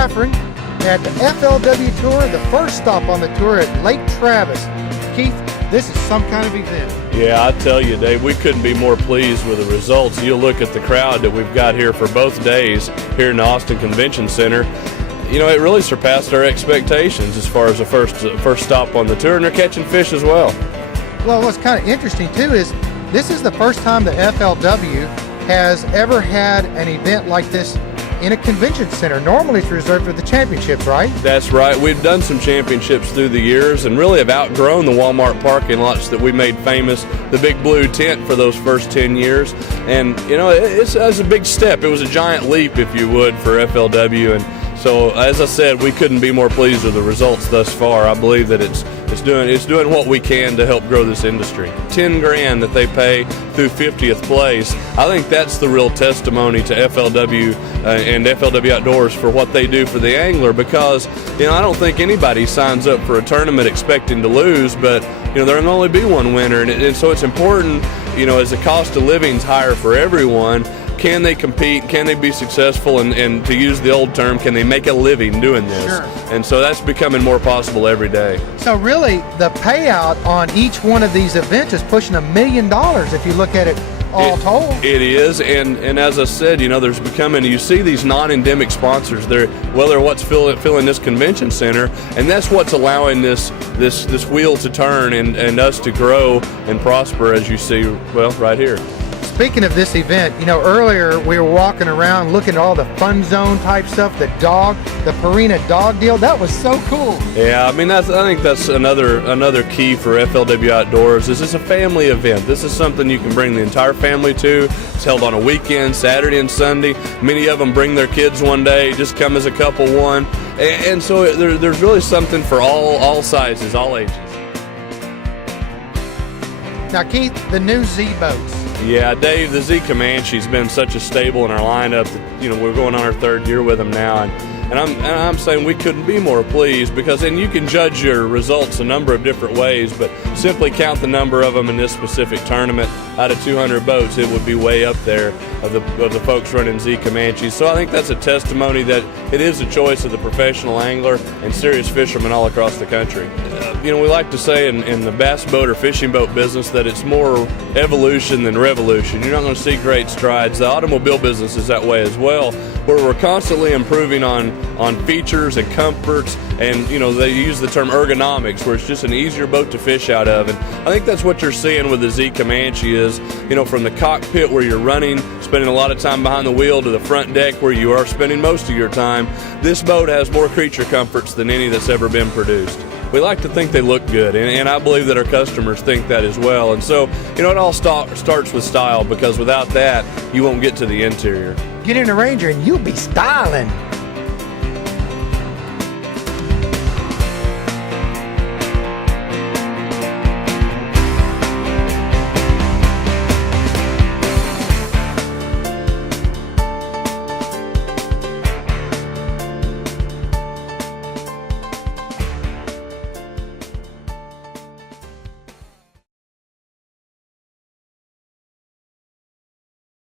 Daffron at the FLW Tour, the first stop on the tour at Lake Travis. Keith, this is some kind of event. Yeah, I tell you, Dave, we couldn't be more pleased with the results. You'll look at the crowd that we've got here for both days here in the Austin Convention Center. You know, it really surpassed our expectations as far as the first stop on the tour, and they're catching fish as well. Well, what's kind of interesting, too, is this is the first time the FLW has ever had an event like this in a convention center. Normally it's reserved for the championships, right? That's right. We've done some championships through the years and really have outgrown the Walmart parking lots that we made famous, the big blue tent, for those first 10 years. And, you know, it's a big step. It was a giant leap, if you would, for FLW. And so, as I said, we couldn't be more pleased with the results thus far. I believe that it's doing what we can to help grow this industry. $10,000 that they pay through 50th place. I think that's the real testimony to FLW and FLW Outdoors for what they do for the angler, because, you know, I don't think anybody signs up for a tournament expecting to lose, but, you know, there can only be one winner, and so it's important, you know, as the cost of living's higher for everyone, can they compete? Can they be successful? And to use the old term, can they make a living doing this? Sure. And so that's becoming more possible every day. So really, the payout on each one of these events is pushing $1 million if you look at it all told. It is, and as I said, you know, there's becoming, you see these non-endemic sponsors. They're what's filling this convention center, and that's what's allowing this wheel to turn and us to grow and prosper, as you see, well, right here. Speaking of this event, you know, earlier we were walking around looking at all the fun zone type stuff, the Purina dog deal. That was so cool. Yeah, I mean, I think that's another key for FLW Outdoors. This is a family event. This is something you can bring the entire family to. It's held on a weekend, Saturday and Sunday. Many of them bring their kids one day, just come as a couple one. And so there's really something for all sizes, all ages. Now, Keith, the new Z-boats. Yeah, Dave, the Z Comanche's been such a staple in our lineup that, you know, we're going on our third year with them now, and I'm saying we couldn't be more pleased, because, and you can judge your results a number of different ways, but simply count the number of them in this specific tournament. Out of 200 boats, it would be way up there of the folks running Z Comanches. So I think that's a testimony that it is a choice of the professional angler and serious fishermen all across the country. You know, we like to say in the bass boat or fishing boat business that it's more evolution than revolution. You're not going to see great strides. The automobile business is that way as well, where we're constantly improving on features and comforts, and, you know, they use the term ergonomics, where it's just an easier boat to fish out of. And I think that's what you're seeing with the Z Comanche is, you know, from the cockpit where you're running, spending a lot of time behind the wheel, to the front deck where you are spending most of your time. This boat has more creature comforts than any that's ever been produced. We like to think they look good, and I believe that our customers think that as well. And so, you know, it all starts with style, because without that, you won't get to the interior. Get in a Ranger and you'll be styling.